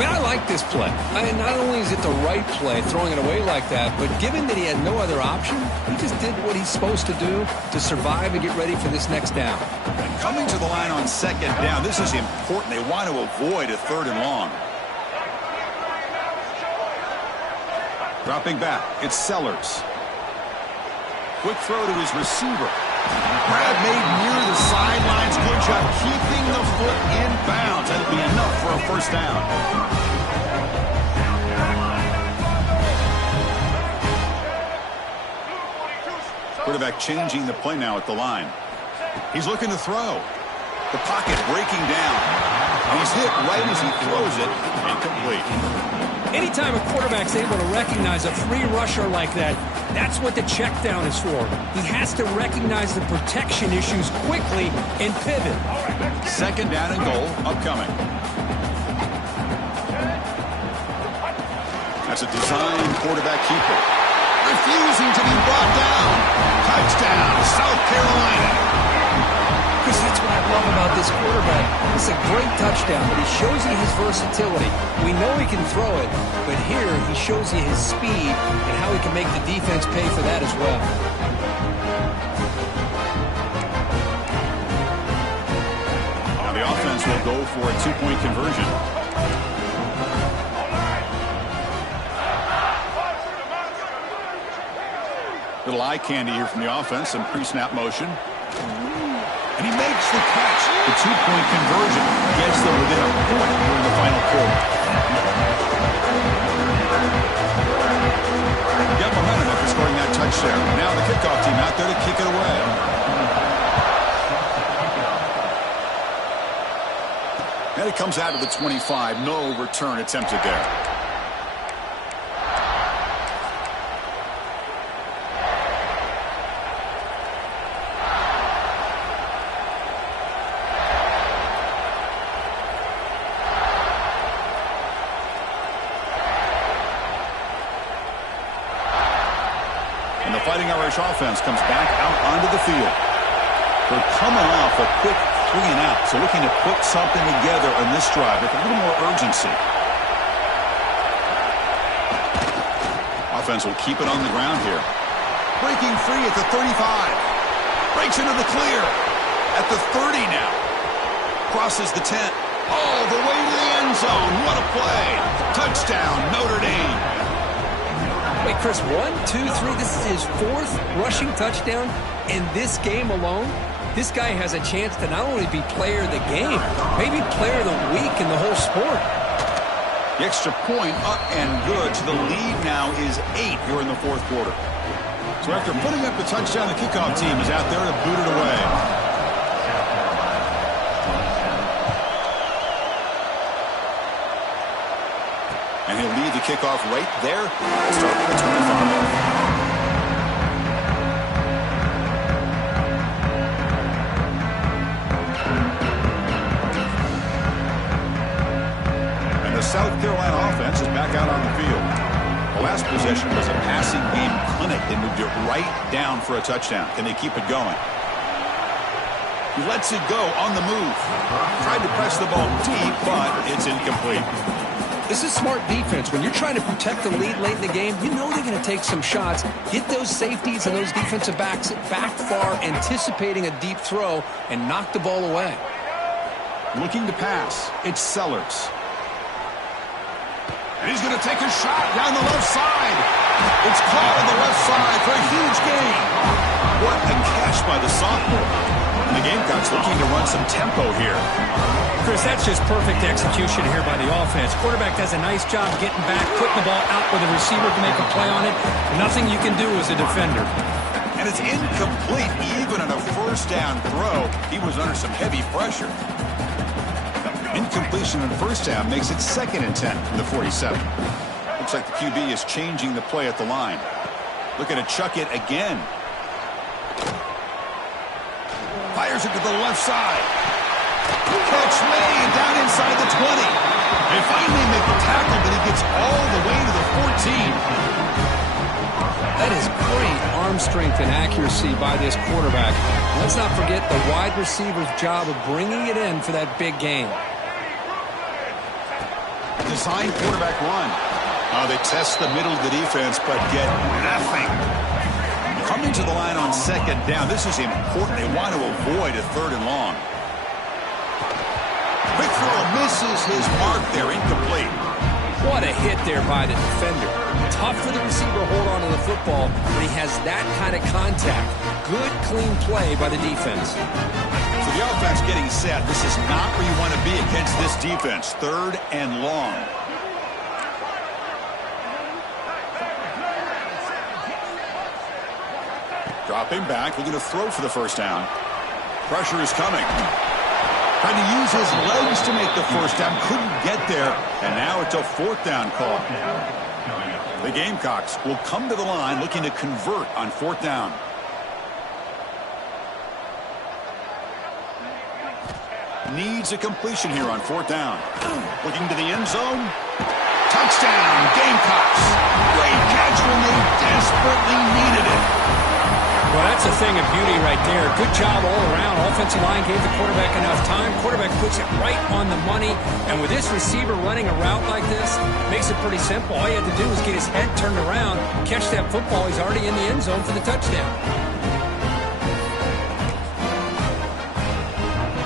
Man, I like this play. Not only is it the right play, throwing it away like that, but given that he had no other option, he just did what he's supposed to do to survive and get ready for this next down. And coming to the line on second down, this is important. They want to avoid a 3rd and long. Dropping back, it's Sellers. Quick throw to his receiver. Grab made near the sidelines. Good job keeping the foot in bounds. That'll be enough for a first down. Quarterback changing the play now at the line. He's looking to throw. The pocket breaking down. And he's hit right as he throws it. Incomplete. Anytime a quarterback's able to recognize a free rusher like that, that's what the check down is for. He has to recognize the protection issues quickly and pivot. 2nd down and goal upcoming. That's a design quarterback keeper. Refusing to be brought down. Touchdown, South Carolina. Chris, that's what I love about this quarterback. It's a great touchdown, but he shows you his versatility. We know he can throw it, but here he shows you his speed and how he can make the defense pay for that as well. Now the offense will go for a 2-point conversion. Little eye candy here from the offense, some pre-snap motion. And he makes the catch. The 2-point conversion gets them within a point here in the final quarter. Got momentum after scoring that touchdown. Now the kickoff team out there to kick it away. And it comes out of the 25. No return attempted there. Fighting Irish offense comes back out onto the field. They're coming off a quick 3-and-out, so looking to put something together on this drive with a little more urgency. Offense will keep it on the ground here. Breaking free at the 35. Breaks into the clear. At the 30 now. Crosses the 10. All the way to the end zone. What a play. Touchdown, Notre Dame. Wait, Chris, 1, 2, 3, this is his 4th rushing touchdown in this game alone. This guy has a chance to not only be player of the game, maybe player of the week in the whole sport. The extra point up and good. So the lead now is 8 here in the 4th quarter. So after putting up the touchdown, the kickoff team is out there to boot it away. And he'll lead the kickoff right there. Start at the 25. And the South Carolina offense is back out on the field. The last possession was a passing game clinic. They moved it right down for a touchdown. Can they keep it going? He lets it go on the move. Tried to press the ball deep, but it's incomplete. This is smart defense. When you're trying to protect the lead late in the game, you know they're going to take some shots, get those safeties and those defensive backs back far, anticipating a deep throw, and knock the ball away. Looking to pass. It's Sellers. And he's going to take a shot down the left side. It's caught on the left side for a huge gain. What a catch by the sophomore. And the Gamecocks looking to run some tempo here. Chris, that's just perfect execution here by the offense. Quarterback does a nice job getting back, putting the ball out where the receiver can make a play on it. Nothing you can do as a defender. And it's incomplete. Even on a first down throw, he was under some heavy pressure. Incompletion on first down makes it 2nd and 10 from the 47. Looks like the QB is changing the play at the line. Looking to chuck it again. Fires it to the left side. Catch made down inside the 20. They finally make the tackle, but he gets all the way to the 14. That is great arm strength and accuracy by this quarterback. Let's not forget the wide receiver's job of bringing it in for that big gain. design quarterback run. They test the middle of the defense, but get nothing. Coming to the line on second down. This is important. They want to avoid a 3rd and long. Quick throw misses his mark there. Incomplete. What a hit there by the defender. Tough for the receiver to hold on to the football, but he has that kind of contact. Good, clean play by the defense. So the offense getting set. This is not where you want to be against this defense. 3rd and long. Dropping back, looking to throw for the first down. Pressure is coming. Trying to use his legs to make the first down. Couldn't get there, and now it's a 4th down call. The Gamecocks will come to the line looking to convert on 4th down. Needs a completion here on 4th down. Looking to the end zone. Touchdown, Gamecocks. Great catch when they desperately needed it. Well, that's a thing of beauty right there. Good job all around. Offensive line gave the quarterback enough time. Quarterback puts it right on the money. And with this receiver running a route like this, makes it pretty simple. All he had to do was get his head turned around, catch that football. He's already in the end zone for the touchdown.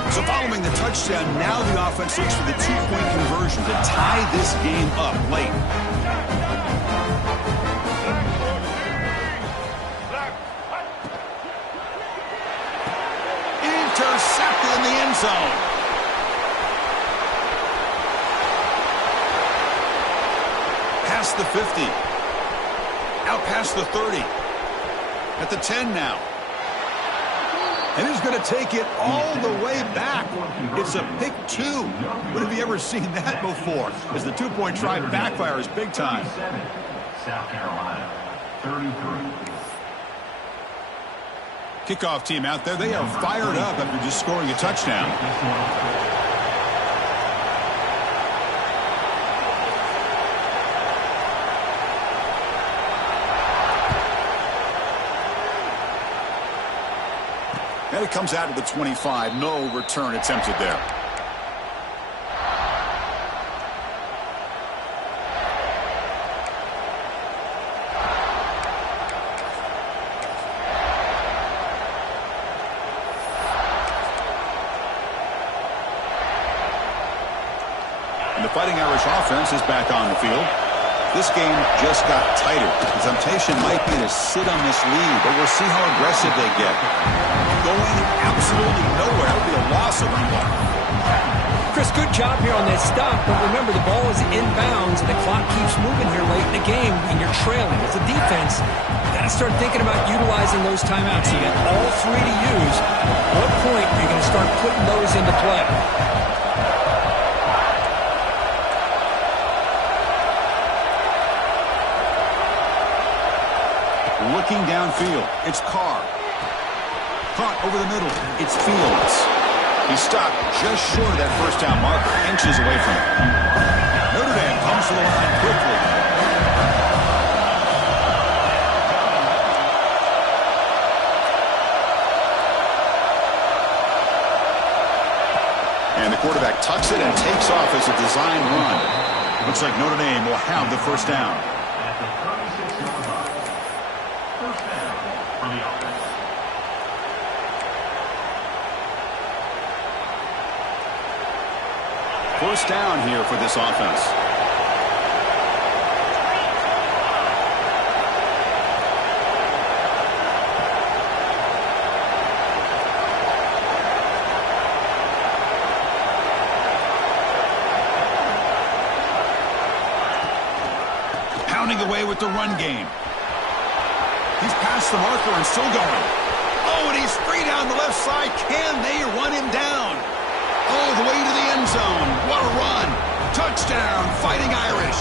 So following the touchdown, now the offense looks for the 2-point conversion to tie this game up late. Intercepted in the end zone. Past the 50. Out past the 30. At the 10 now. And he's going to take it all the way back. It's a pick 2. When have you ever seen that before? As the 2-point try backfires big time. South Carolina, 33. Kickoff team out there. They are fired up after just scoring a touchdown. And it comes out to the 25. No return attempted there. The Fighting Irish offense is back on the field. This game just got tighter. The temptation might be to sit on this lead, but we'll see how aggressive they get. Going absolutely nowhere. That would be a loss of 1. Chris, good job here on that stop, but remember the ball is inbounds and the clock keeps moving here late in the game and you're trailing. As a defense, you got to start thinking about utilizing those timeouts. You got all 3 to use. At what point are you going to start putting those into play? Looking downfield, it's Carr. Caught over the middle, it's Fields. He stopped just short of that first down marker, inches away from it. Notre Dame comes to the line quickly. And the quarterback tucks it and takes off as a design run. Looks like Notre Dame will have the first down. First down here for this offense. Pounding away with the run game. He's past the marker and still going. Oh, and he's free down the left side. Can they run him down? All the way to the end zone. What a run. Touchdown, Fighting Irish.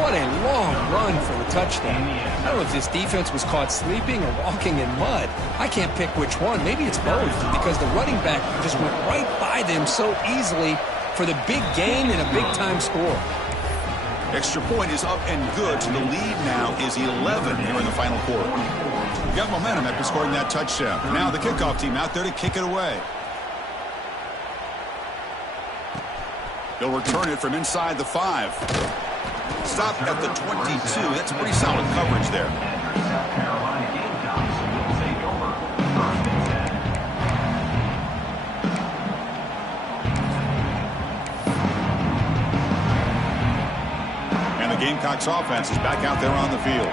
What a long run for the touchdown. I don't know if this defense was caught sleeping or walking in mud. I can't pick which one. Maybe it's both because the running back just went right by them so easily for the big gain and a big-time score. Extra point is up and good, so the lead now is 11 here in the final quarter. You got momentum after scoring that touchdown. Now the kickoff team out there to kick it away. They'll return it from inside the 5. Stop at the 22. That's pretty solid coverage there. South Carolina Gamecocks will take over 1st and 10. And the Gamecocks offense is back out there on the field.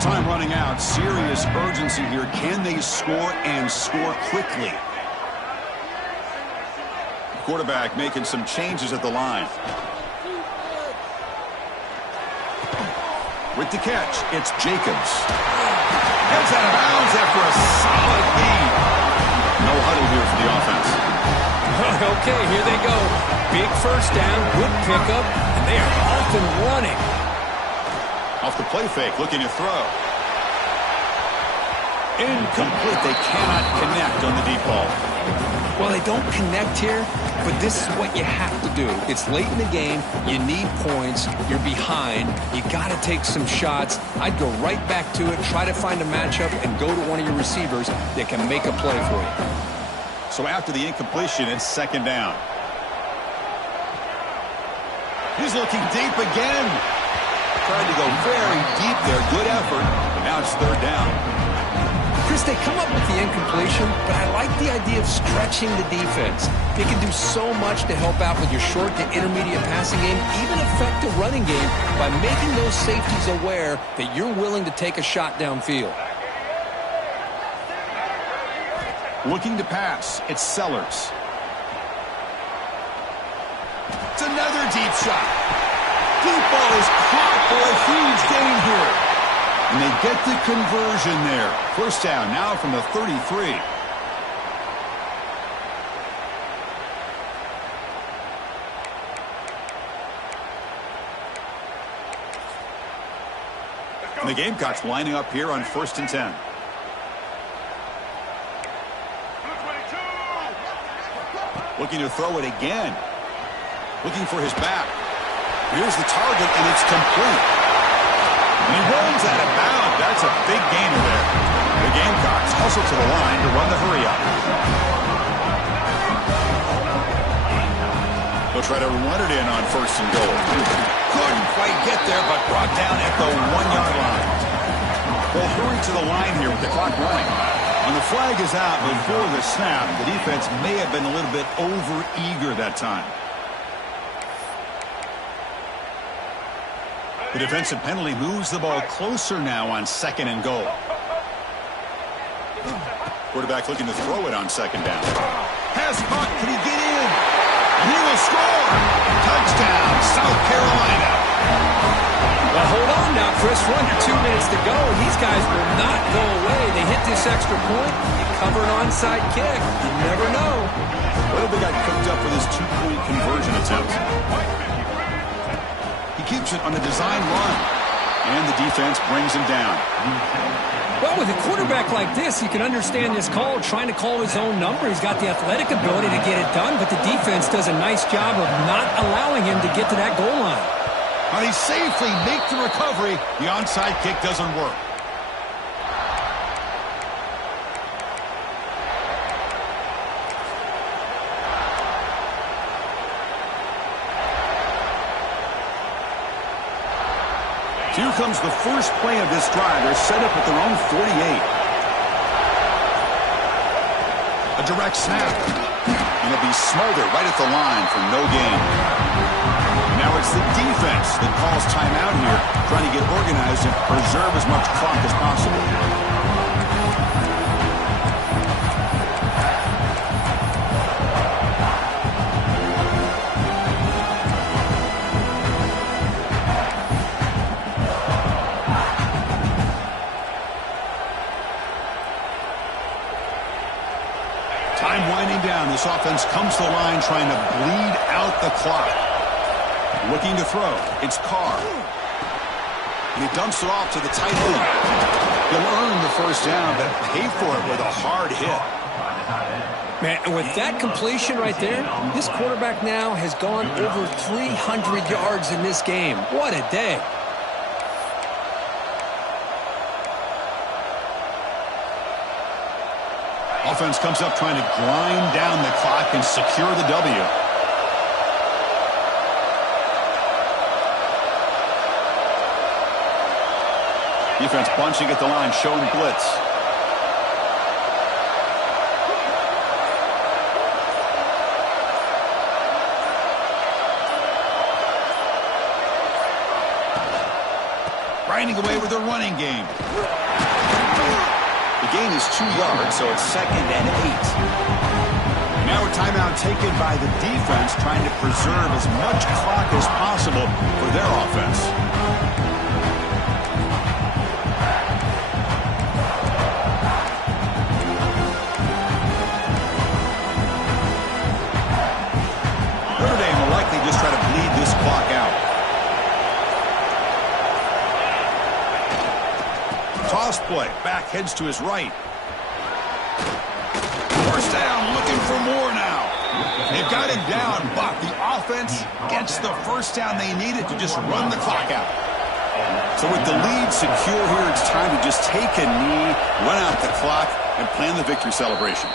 Time running out. Serious urgency here. Can they score and score quickly? Quarterback making some changes at the line. With the catch, it's Jacobs. Heads out of bounds after a solid lead. No huddle here for the offense. Okay, here they go. Big first down, good pickup, and they are off and running. Off the play fake, looking to throw. Incomplete. They cannot connect on the deep ball. Well, they don't connect here, but this is what you have to do. It's late in the game. You need points. You're behind. You got to take some shots. I'd go right back to it, try to find a matchup, and go to one of your receivers that can make a play for you. So after the incompletion, it's 2nd down. He's looking deep again. Tried to go very deep there. Good effort. But now it's 3rd down. Chris, they come up with the incompletion, but I like the idea of stretching the defense. They can do so much to help out with your short to intermediate passing game, even affect the running game by making those safeties aware that you're willing to take a shot downfield. Looking to pass. It's Sellers. It's another deep shot. Deep ball is caught for a huge gain here. And they get the conversion there. 1st down now from the 33. And the Gamecocks lining up here on 1st and 10. Looking to throw it again. Looking for his back. Here's the target, and it's complete. And he runs out of bounds. That's a big gainer there. The Gamecocks hustle to the line to run the hurry-up. They'll try to run it in on 1st and goal. Couldn't quite get there, but brought down at the 1-yard line. They'll hurry to the line here with the clock running. And the flag is out before the snap. The defense may have been a little bit over-eager that time. The defensive penalty moves the ball closer now on 2nd and goal. Quarterback looking to throw it on 2nd down. Pass caught. Can he get in? And he will score. Touchdown, South Carolina. Well, hold on now, Chris. We're under 2 minutes to go, and these guys will not go away. They hit this extra point. You cover an onside kick. You never know. What if they got cooked up for this 2-point conversion attempt? Keeps it on the design run. And the defense brings him down. Well, with a quarterback like this, you can understand this call, trying to call his own number. He's got the athletic ability to get it done, but the defense does a nice job of not allowing him to get to that goal line. Now he safely makes the recovery. The onside kick doesn't work. Here comes the first play of this drive. They're set up at their own 48. A direct snap. And it'll be smothered right at the line for no gain. Now it's the defense that calls timeout here, trying to get organized and preserve as much clock as possible. Time winding down. This offense comes to the line trying to bleed out the clock. Looking to throw. It's Carr. And he dumps it off to the tight end. He'll earn the 1st down, but pay for it with a hard hit. Man, with that completion right there, this quarterback now has gone over 300 yards in this game. What a day. Offense comes up trying to grind down the clock and secure the W. Defense bunching at the line, showing blitz. Grinding away with their running game. The gain is 2 yards, so it's 2nd and 8. Now a timeout taken by the defense, trying to preserve as much clock as possible for their offense. Notre Dame will likely just try to bleed this clock out. Toss play. Back heads to his right. First down, looking for more now. They've got him down, but the offense gets the first down they needed to just run the clock out. So with the lead secure here, it's time to just take a knee, run out the clock, and plan the victory celebration.